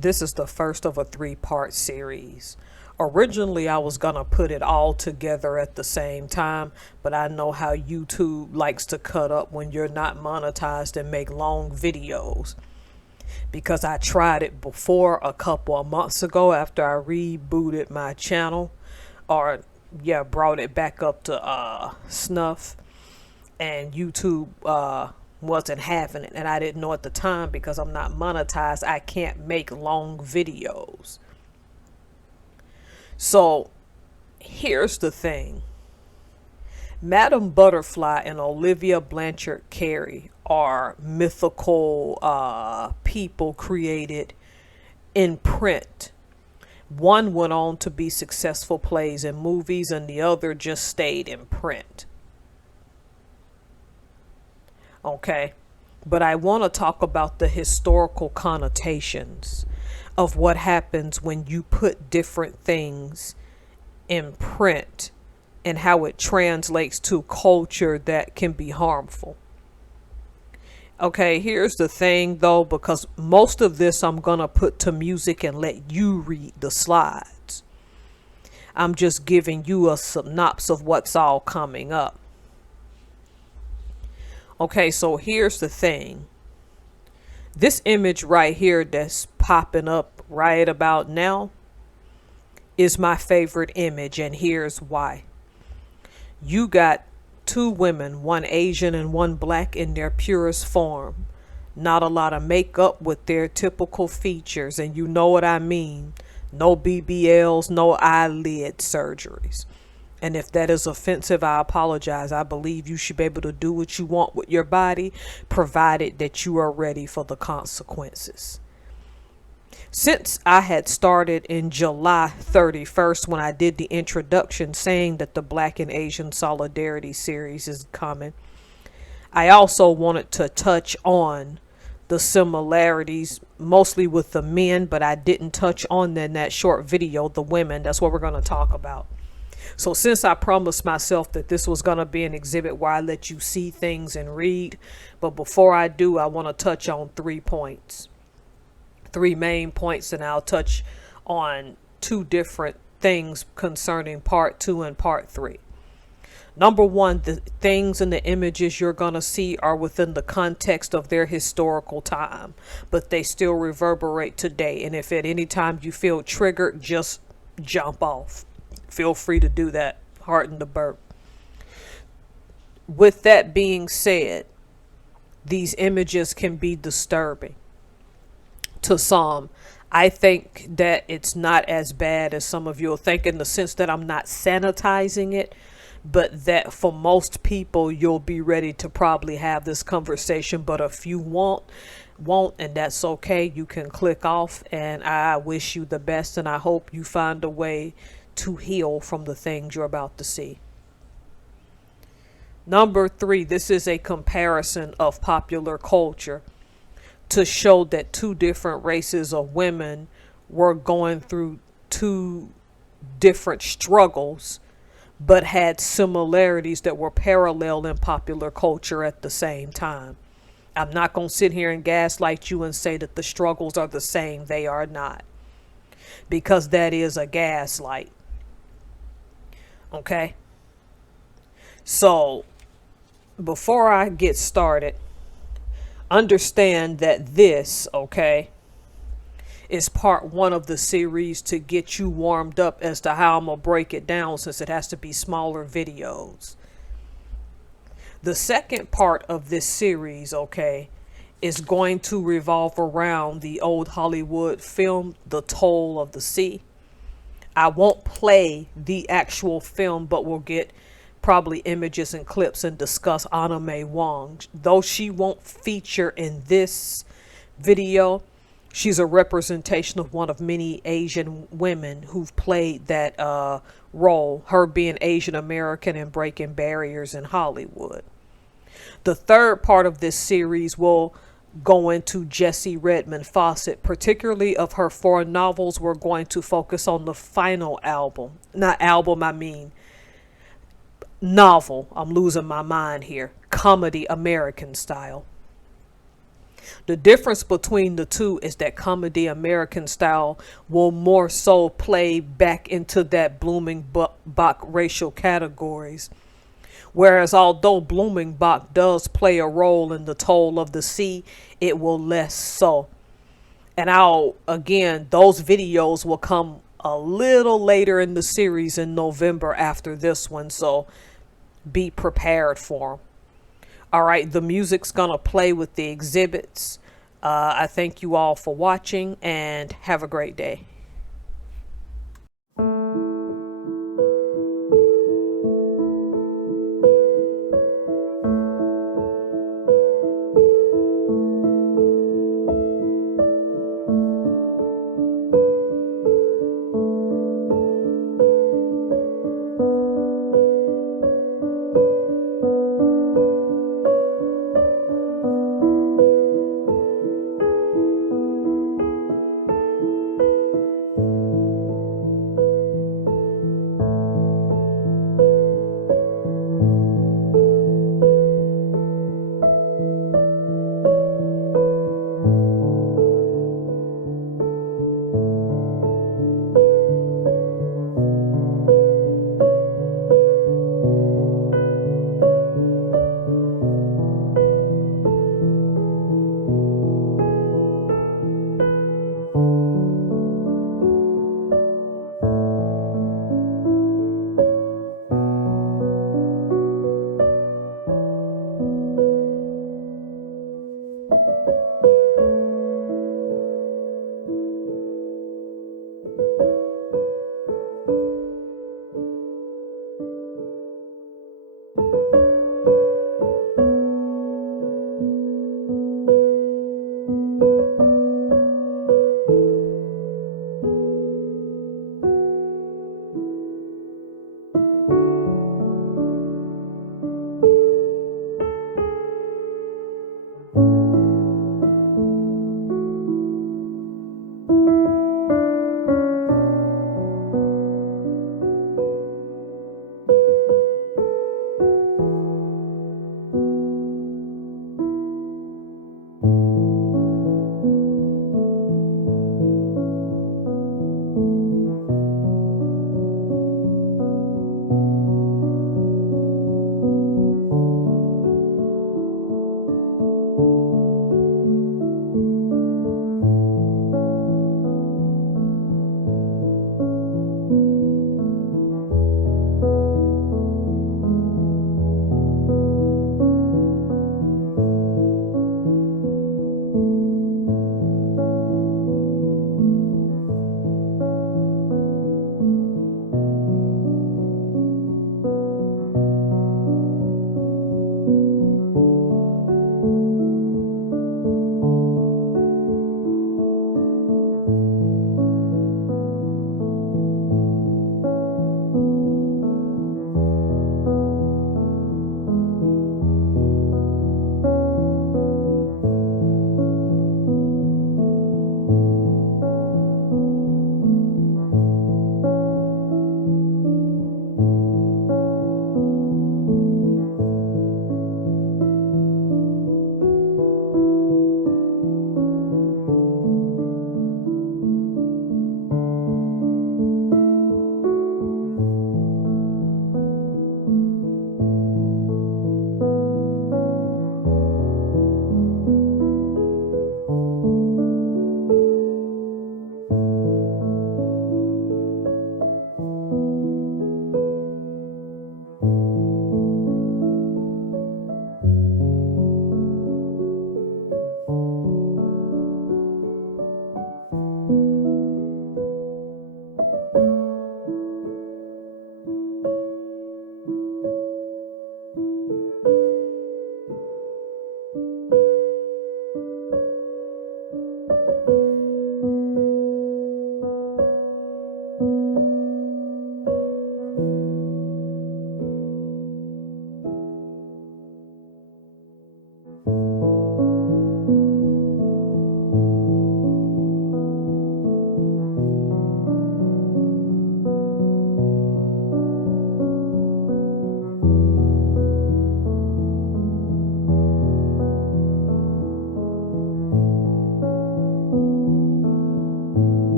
This is the first of a three-part series. Originally, I was gonna put it all together at the same time, but I know how YouTube likes to cut up when you're not monetized and make long videos. Because I tried it before a couple of months ago after I rebooted my channel, or yeah, brought it back up to snuff, and YouTube wasn't having it, and I didn't know at the time because I'm not monetized. I can't make long videos. So here's the thing. Madame Butterfly and Olivia Blanchard Cary are mythical people created in print. One went on to be successful plays and movies, and the other just stayed in print. Okay, but I want to talk about the historical connotations of what happens when you put different things in print and how it translates to culture that can be harmful. Okay, here's the thing though, because most of this I'm going to put to music and let you read the slides. I'm just giving you a synopsis of what's all coming up. Okay, so here's the thing. This image right here that's popping up right about now is my favorite image, and here's why. You got two women, one Asian and one black, in their purest form. Not a lot of makeup with their typical features, and you know what I mean. No BBLs, no eyelid surgeries. And if that is offensive, I apologize. I believe you should be able to do what you want with your body, provided that you are ready for the consequences. Since I had started in July 31st when I did the introduction saying that the Black and Asian Solidarity series is coming, I also wanted to touch on the similarities, mostly with the men, but I didn't touch on in that short video the women. That's what we're going to talk about. So since I promised myself that this was going to be an exhibit where I let you see things and read, but before I do, I want to touch on 3 points. 3 main points, and I'll touch on 2 different things concerning part 2 and part 3. Number 1, the things and the images you're going to see are within the context of their historical time, but they still reverberate today. And if at any time you feel triggered, just jump off. Feel free to do that. Harden the burp. With that being said, these images can be disturbing to some. I think that it's not as bad as some of you will think, in the sense that I'm not sanitizing it, but that for most people you'll be ready to probably have this conversation, but a few won't, and that's okay. You can click off, and I wish you the best, and I hope you find a way to heal from the things you're about to see. Number 3, this is a comparison of popular culture to show that 2 different races of women were going through 2 different struggles, but had similarities that were parallel in popular culture at the same time. I'm not going to sit here and gaslight you and say that the struggles are the same. They are not, because that is a gaslight. Okay, so before I get started, understand that this, okay, is part 1 of the series to get you warmed up as to how I'm gonna break it down, since it has to be smaller videos. The second part of this series, okay, is going to revolve around the old Hollywood film, The Toll of the Sea. I won't play the actual film, but we'll get probably images and clips and discuss Anna May Wong. Though she won't feature in this video, she's a representation of one of many Asian women who've played that role, her being Asian American and breaking barriers in Hollywood. The third part of this series will go into Jessie Redmond Fawcett, particularly of her 4 novels. We're going to focus on the final album. Not album, I mean novel. I'm losing my mind here. Comedy American style. The difference between the two is that comedy American style will more so play back into that Blumenbach racial categories. Whereas although Blumenbach does play a role in the toll of the sea, it will less so. And those videos will come a little later in the series in November after this one, so be prepared for them. All right, the music's gonna play with the exhibits. I thank you all for watching and have a great day.